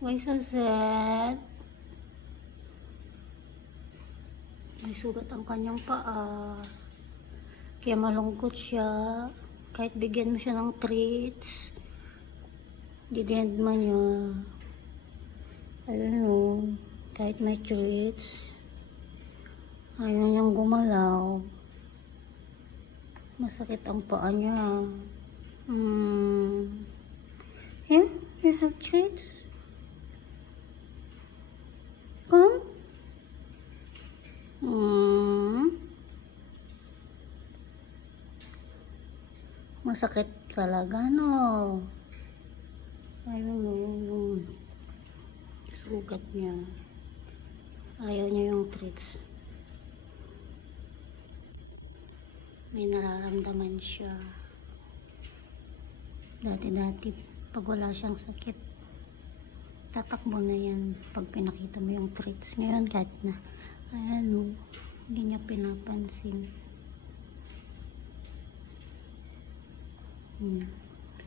Why so sad? May sugat ang kanyang paa. Kaya malungkot siya. Kahit bigyan mo siya ng treats, didend man niya. Ayun o. Kahit may treats, ayaw niyang gumalaw. Masakit ang paa niya. Here, you have treats? Come. Masakit talaga, no? Ayun o, yung sugat niya. Ayaw niya yung treats. May nararamdaman siya. Dati-dati, pag wala siyang sakit, tatakbo na yan pag pinakita mo yung treats. Ngayon, kahit na, ayan o, hindi niya pinapansin.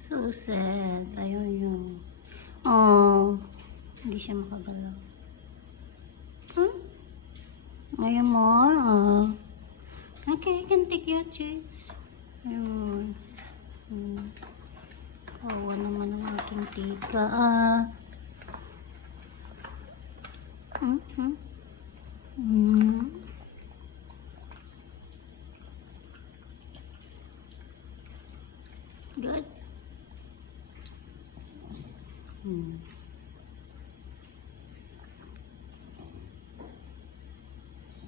So sad. Ayun yun. Oh, hindi siya makagalaw. Ayaw mo? Okay, I can take your treats. Ayun. Awa naman ang aking tika. Good.